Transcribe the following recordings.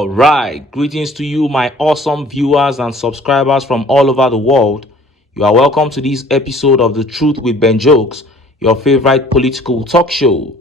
All right, greetings to you, my awesome viewers and subscribers from all over the world. You are welcome to this episode of The Truth with Ben Jokes, your favorite political talk show.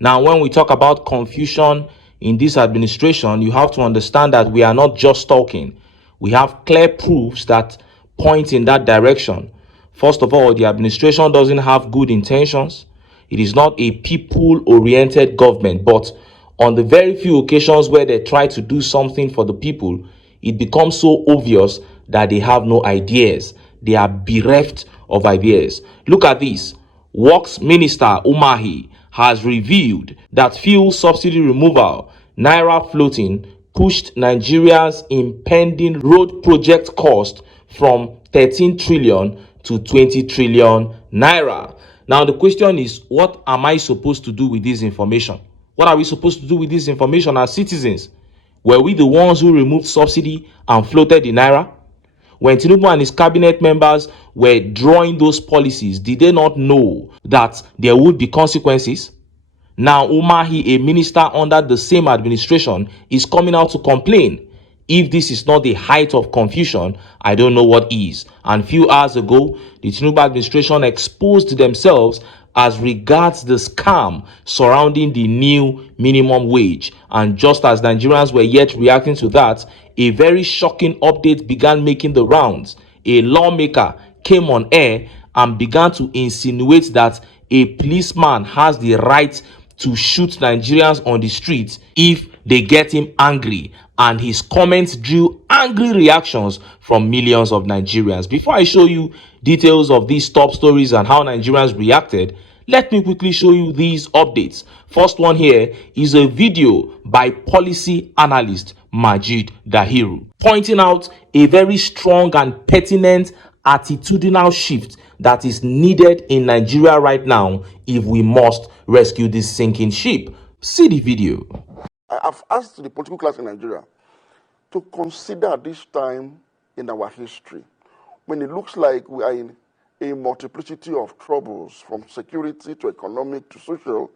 Now, when we talk about confusion in this administration, you have to understand that we are not just talking. We have clear proofs that point in that direction. First of all, the administration doesn't have good intentions. It is not a people-oriented government, but on the very few occasions where they try to do something for the people, it becomes so obvious that they have no ideas. They are bereft of ideas. Look at this. Works Minister Umahi has revealed that fuel subsidy removal, naira floating, pushed Nigeria's impending road project cost from 13 trillion to 20 trillion naira. Now, the question is, what am I supposed to do with this information? What are we supposed to do with this information as citizens? Were we the ones who removed subsidy and floated the naira? When Tinubu and his cabinet members were drawing those policies, did they not know that there would be consequences? Now, Umahi, a minister under the same administration, is coming out to complain. If this is not the height of confusion, I don't know what is. And few hours ago, the Tinubu administration exposed themselves as regards the scam surrounding the new minimum wage. And just as Nigerians were yet reacting to that, a very shocking update began making the rounds. A lawmaker came on air and began to insinuate that a policeman has the right to shoot Nigerians on the streets if they get him angry, and his comments drew angry reactions from millions of Nigerians. Before I show you details of these top stories and how Nigerians reacted, let me quickly show you these updates. First one here is a video by policy analyst Majid Dahiru pointing out a very strong and pertinent attitudinal shift that is needed in Nigeria right now if we must rescue this sinking ship. See the video. I've asked the political class in Nigeria to consider this time in our history when it looks like we are in a multiplicity of troubles, from security to economic to social.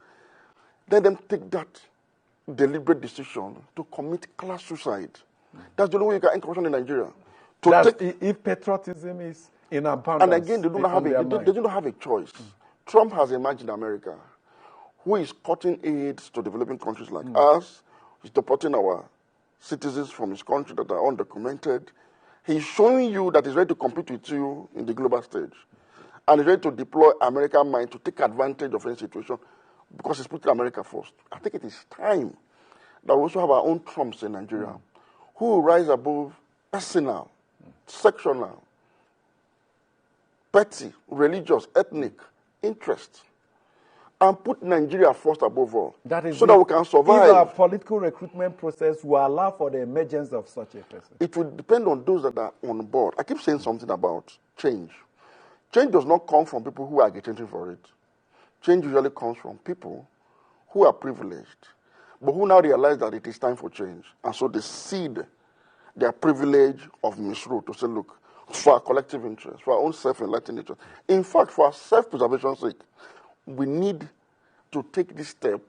Let them take that deliberate decision to commit class suicide. That's the only way you can end corruption in Nigeria. If patriotism is in abundance. And again, they do not have a choice. Trump has imagined America, who is cutting aid to developing countries like us. He's deporting our citizens from his country that are undocumented. He's showing you that he's ready to compete with you in the global stage. And he's ready to deploy American mind to take advantage of any situation because he's putting America first. I think it is time that we also have our own Trumps in Nigeria who will rise above personal, sectional, petty, religious, ethnic interest and put Nigeria first above all, that is so that we can survive. If our political recruitment process will allow for the emergence of such a person. It will depend on those that are on board. I keep saying something about change. Change does not come from people who are agitating for it. Change usually comes from people who are privileged, but who now realize that it is time for change. And so they cede their privilege of misrule to say, look, for our collective interest, for our own self-enlightened interest. In fact, for our self-preservation's sake, we need to take this step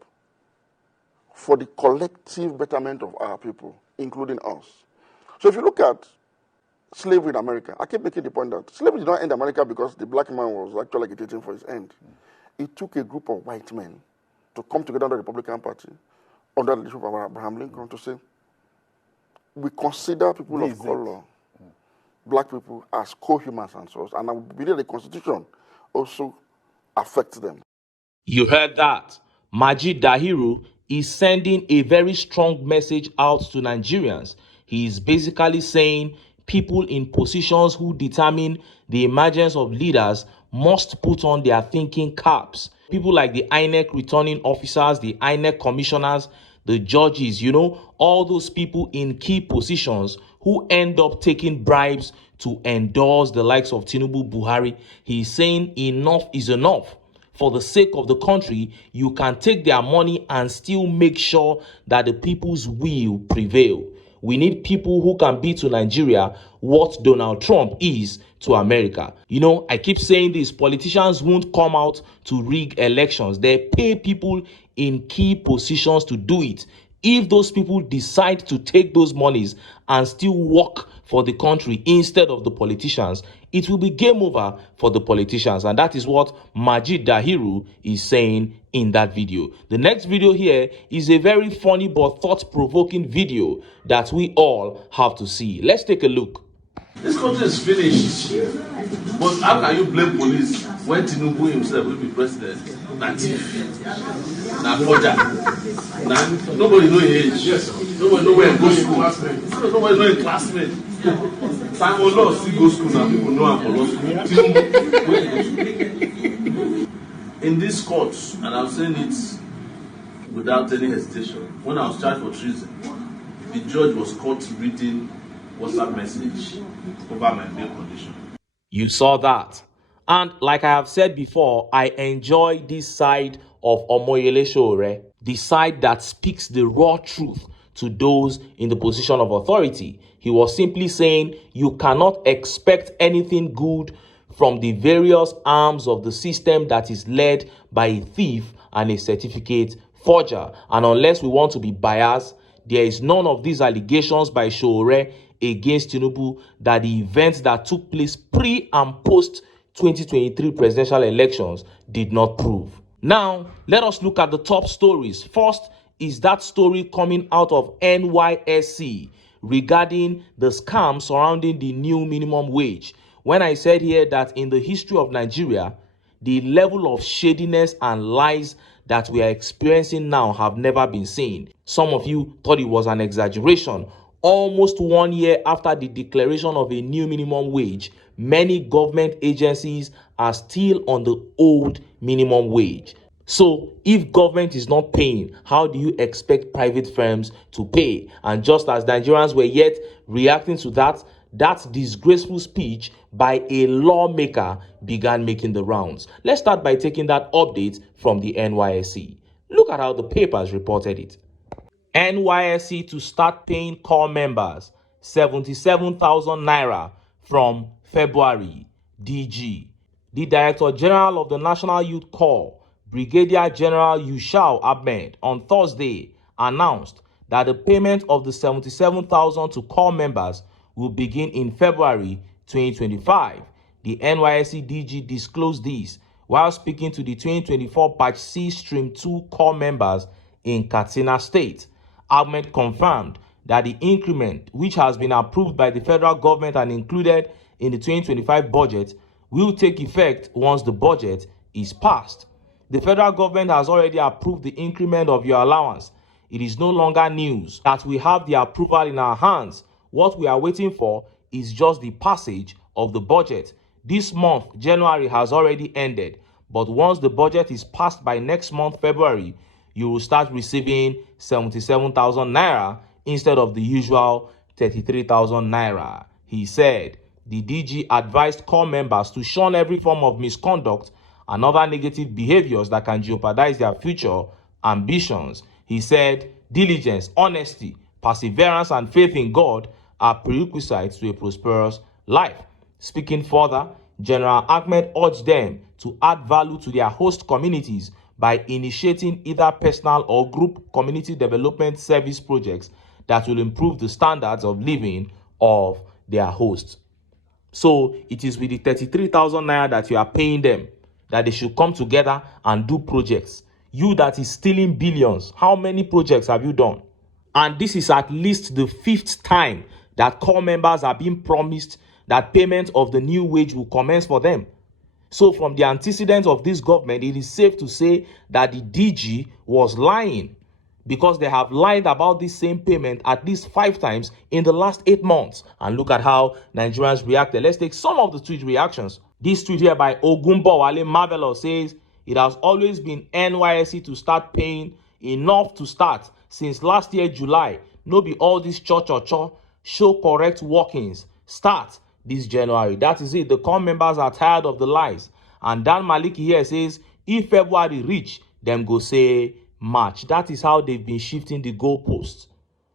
for the collective betterment of our people, including us. So if you look at slavery in America, I keep making the point that slavery did not end America because the black man was actually agitating for his end. It took a group of white men to come together under the Republican Party, under the leadership of Abraham Lincoln, to say, we consider people of color, black people, as co-humans and so on, and I believe the Constitution also affects them. You heard that. Majid Dahiru is sending a very strong message out to Nigerians. He is basically saying people in positions who determine the emergence of leaders must put on their thinking caps. People like the INEC returning officers, the INEC commissioners, the judges, all those people in key positions who end up taking bribes to endorse the likes of Tinubu, Buhari. He's saying enough is enough. For the sake of the country, you can take their money and still make sure that the people's will prevail. We need people who can be to Nigeria what Donald Trump is to America. I keep saying this, politicians won't come out to rig elections. They pay people in key positions to do it. if those people decide to take those monies and still work for the country instead of the politicians, it will be game over for the politicians. And that is what Majid Dahiru is saying in that video. The next video here is a very funny but thought-provoking video that we all have to see. Let's take a look. This country is finished. But how can you blame police when Tinubu himself will be president? Na thief, na forger, nobody know his age. Yes. Nobody know where he go school. Nobody know his classmate. Simon Law still go school now. People know him for law school. Tinubu, where he go school? In this court, and I'm saying it without any hesitation, when I was charged for treason, the judge was caught reading WhatsApp message over my bail condition. You saw that. And like I have said before, I enjoy this side of Omoyele Sowore, the side that speaks the raw truth to those in the position of authority. He was simply saying you cannot expect anything good from the various arms of the system that is led by a thief and a certificate forger. And unless we want to be biased, there is none of these allegations by Sowore against Tinubu that the events that took place pre and post 2023 presidential elections did not prove. Now, let us look at the top stories. First is that story coming out of NYSC regarding the scam surrounding the new minimum wage. When I said here that in the history of Nigeria, the level of shadiness and lies that we are experiencing now have never been seen. Some of you thought it was an exaggeration. Almost 1 year after the declaration of a new minimum wage, many government agencies are still on the old minimum wage. So if government is not paying, how do you expect private firms to pay? And just as Nigerians were yet reacting to that disgraceful speech by a lawmaker began making the rounds. Let's start by taking that update from the NYSC. Look at how the papers reported it. NYSC to start paying corps members 77,000 naira from February. DG. The Director General of the National Youth Corps, Brigadier General Yushau Ahmed, on Thursday announced that the payment of the 77,000 to corps members will begin in February 2025. The NYSC DG disclosed this while speaking to the 2024 Batch C Stream 2 corps members in Katsina State. Ahmed confirmed that the increment, which has been approved by the federal government and included in the 2025 budget, will take effect once the budget is passed. The federal government has already approved the increment of your allowance. It is no longer news that we have the approval in our hands. What we are waiting for is just the passage of the budget. This month, January, has already ended, but once the budget is passed by next month, February, you will start receiving 77,000 naira instead of the usual 33,000 naira. He said the DG advised corps members to shun every form of misconduct and other negative behaviors that can jeopardize their future ambitions. He said diligence, honesty, perseverance, and faith in God are prerequisites to a prosperous life. Speaking further, General Ahmed urged them to add value to their host communities by initiating either personal or group community development service projects that will improve the standards of living of their hosts. So it is with the 33,000 naira that you are paying them that they should come together and do projects. You that is stealing billions, how many projects have you done? And this is at least the 5th time that corps members are being promised that payment of the new wage will commence for them. So from the antecedents of this government, it is safe to say that the DG was lying, because they have lied about this same payment at least 5 times in the last 8 months. And look at how Nigerians reacted. Let's take some of the tweet reactions. This tweet here by Ogumbo Wale Marvelous says, it has always been NYSC to start paying enough to start since last year July. No be all this show correct workings. Start this January. That is it. The corps members are tired of the lies. And Dan Maliki here says, if February reach, them go say March. That is how they've been shifting the goalposts.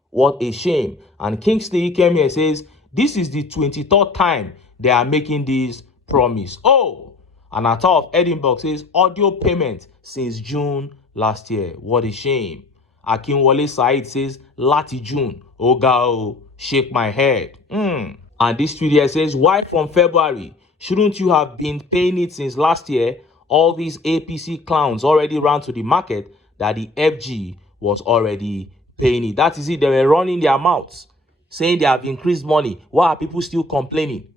What a shame. And Kingsley came here says, this is the 23rd time they are making this promise. Oh, and Ata of Edinburgh says, audio payment since June last year. What a shame. Akinwole Said says, Lati June, Oga, shake my head. And this tweet here says, why from February? Shouldn't you have been paying it since last year? All these APC clowns already ran to the market that the FG was already paying it. That is it. They were running their mouths, saying they have increased money. Why are people still complaining?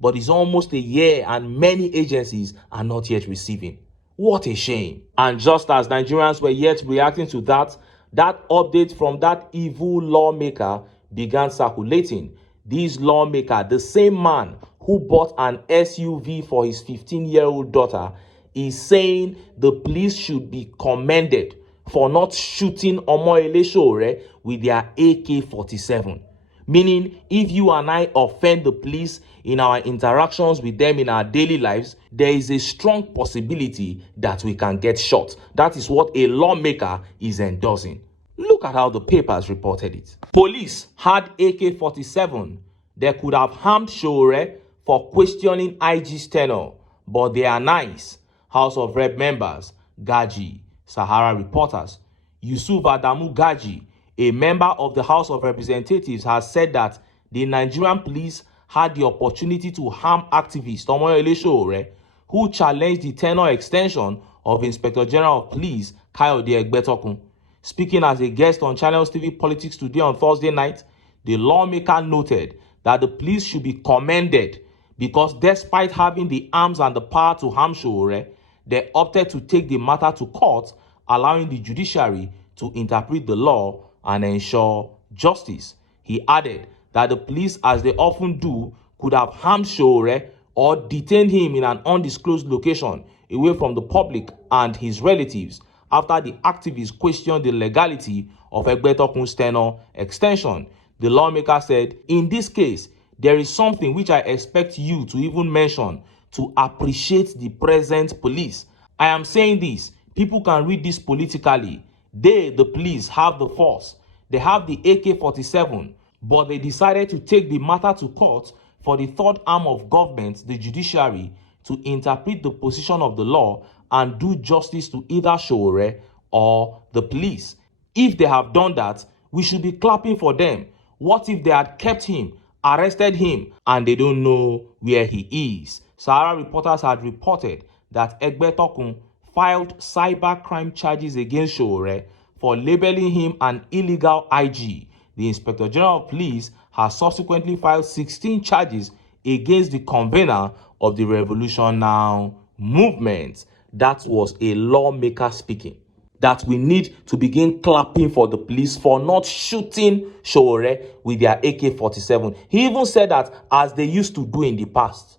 But it's almost a year and many agencies are not yet receiving. What a shame. And just as Nigerians were yet reacting to that update from that evil lawmaker began circulating. This lawmaker, the same man who bought an SUV for his 15-year-old daughter, is saying the police should be commended for not shooting Omoyele Sowore with their AK-47. Meaning, if you and I offend the police in our interactions with them in our daily lives, there is a strong possibility that we can get shot. That is what a lawmaker is endorsing. Look at how the papers reported it. Police had AK-47. They could have harmed Sowore for questioning IG's tenure, but they are nice. House of Rep members, Gaji, Sahara reporters. Yusuf Adamu Gaji, a member of the House of Representatives, has said that the Nigerian police had the opportunity to harm activist Omoyele Sowore, who challenged the tenure extension of Inspector General of Police Kayode Egbetokun. Speaking as a guest on Channels TV Politics Today on Thursday night, the lawmaker noted that the police should be commended because despite having the arms and the power to harm Sowore, they opted to take the matter to court, allowing the judiciary to interpret the law and ensure justice. He added that the police, as they often do, could have harmed Sowore or detained him in an undisclosed location away from the public and his relatives after the activists questioned the legality of Egbetokun's tenure extension. The lawmaker said, in this case, there is something which I expect you to even mention to appreciate the present police. I am saying this, people can read this politically. They, the police, have the force. They have the AK-47, but they decided to take the matter to court for the third arm of government, the judiciary, to interpret the position of the law and do justice to either Sowore or the police. If they have done that, we should be clapping for them. What if they had kept him, arrested him, and they don't know where he is? Sahara reporters had reported that Egbetokun filed cybercrime charges against Sowore for labeling him an illegal IG. The Inspector General of Police has subsequently filed 16 charges against the convener of the Revolution Now movement. That was a lawmaker speaking. That we need to begin clapping for the police for not shooting Sowore with their AK-47. He even said that as they used to do in the past.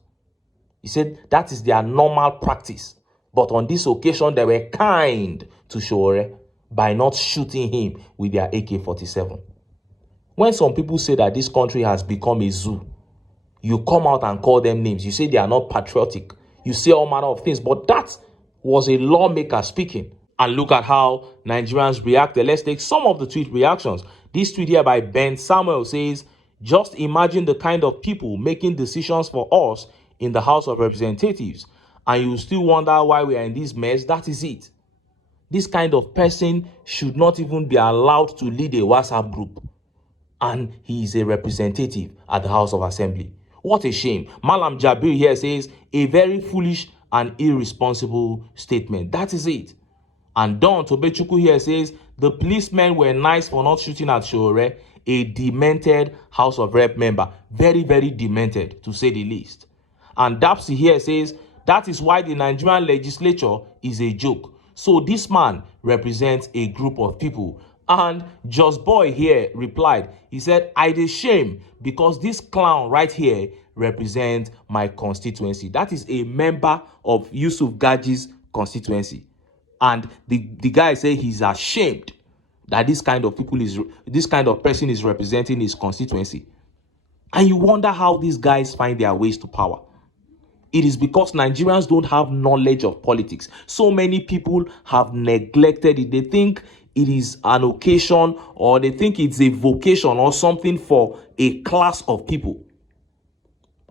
He said that is their normal practice. But on this occasion, they were kind to Sowore by not shooting him with their AK-47. When some people say that this country has become a zoo, you come out and call them names. You say they are not patriotic. You say all manner of things. But that was a lawmaker speaking. And look at how Nigerians reacted. Let's take some of the tweet reactions. This tweet here by Ben Samuel says, just imagine the kind of people making decisions for us in the House of Representatives. And you still wonder why we are in this mess. That is it. This kind of person should not even be allowed to lead a WhatsApp group. And he is a representative at the House of Assembly. What a shame. Malam Jabir here says, a very foolish and irresponsible statement. That is it. And Don Tobechuku here says, the policemen were nice for not shooting at Sowore, a demented House of Rep member. Very, very demented, to say the least. And Dapsy here says, that is why the Nigerian legislature is a joke. So this man represents a group of people. And Just Boy here replied, he said, I dey shame because this clown right here represents my constituency. That is a member of Yusuf Gaji's constituency. And the guy said he's ashamed that this kind of person is representing his constituency. And you wonder how these guys find their ways to power. It is because Nigerians don't have knowledge of politics. So many people have neglected it. They think it is an occasion, or they think it's a vocation or something for a class of people.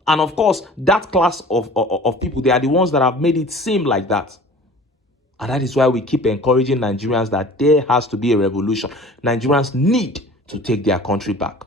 And of course, that class of people, they are the ones that have made it seem like that. And that is why we keep encouraging Nigerians that there has to be a revolution. Nigerians need to take their country back.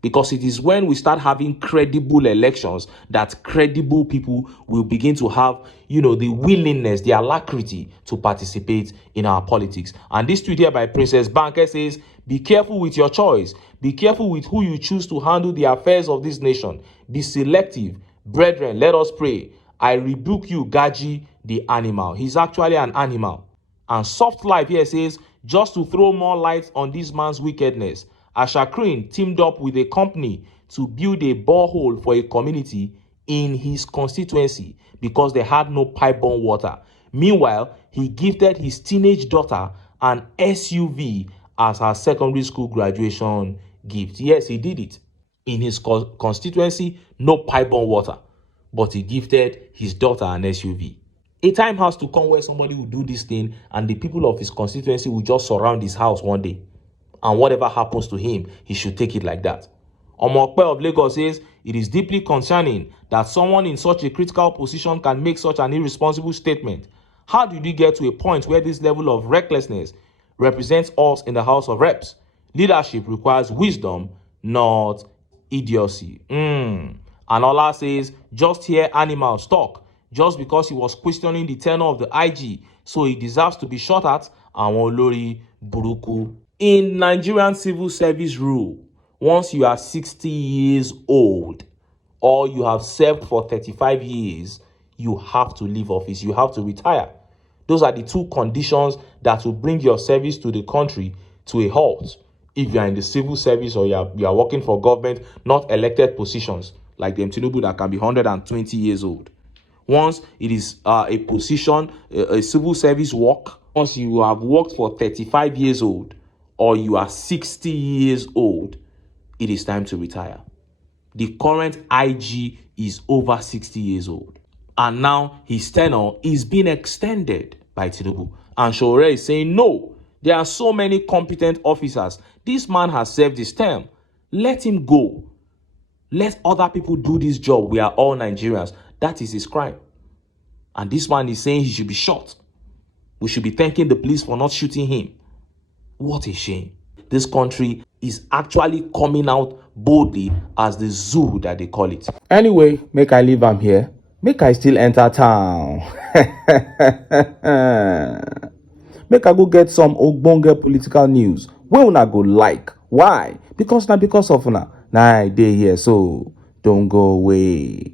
Because it is when we start having credible elections that credible people will begin to have, the willingness, the alacrity to participate in our politics. And this tweet here by Princess Banker says, be careful with your choice. Be careful with who you choose to handle the affairs of this nation. Be selective. Brethren, let us pray. I rebuke you, Gaji, the animal. He's actually an animal. And Soft Life here says, just to throw more light on this man's wickedness, Ashakrin teamed up with a company to build a borehole for a community in his constituency because they had no pipe-borne water. Meanwhile, he gifted his teenage daughter an SUV as her secondary school graduation gift. Yes, he did it. In his constituency, no pipe-borne water, but he gifted his daughter an SUV. A time has to come where somebody will do this thing and the people of his constituency will just surround his house one day. And whatever happens to him, he should take it like that. Omokpe of Lagos says, it is deeply concerning that someone in such a critical position can make such an irresponsible statement. How did we get to a point where this level of recklessness represents us in the House of Reps? Leadership requires wisdom, not idiocy. And Allah says, just hear animals talk. Just because he was questioning the tenor of the IG, so he deserves to be shot at. Awon olori buruku. In Nigerian civil service rule, once you are 60 years old or you have served for 35 years, you have to leave office. You have to retire. Those are the two conditions that will bring your service to the country to a halt. If you are in the civil service or you are working for government, not elected positions like the Tinubu that can be 120 years old. Once it is a position, a civil service work, once you have worked for 35 years old, or you are 60 years old, it is time to retire. The current IG is over 60 years old. And now his tenure is being extended by Tinubu. And SOWORE is saying, no, there are so many competent officers. This man has served his term. Let him go. Let other people do this job. We are all Nigerians. That is his crime. And this man is saying he should be shot. We should be thanking the police for not shooting him. What a shame. This country is actually coming out boldly as the zoo that they call it. Anyway, make I leave am here. Make I still enter town. Make I go get some ogbonge political news. Wey una go like. Why? Because of una. Nah, I dey here, so don't go away.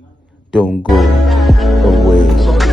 Don't go away.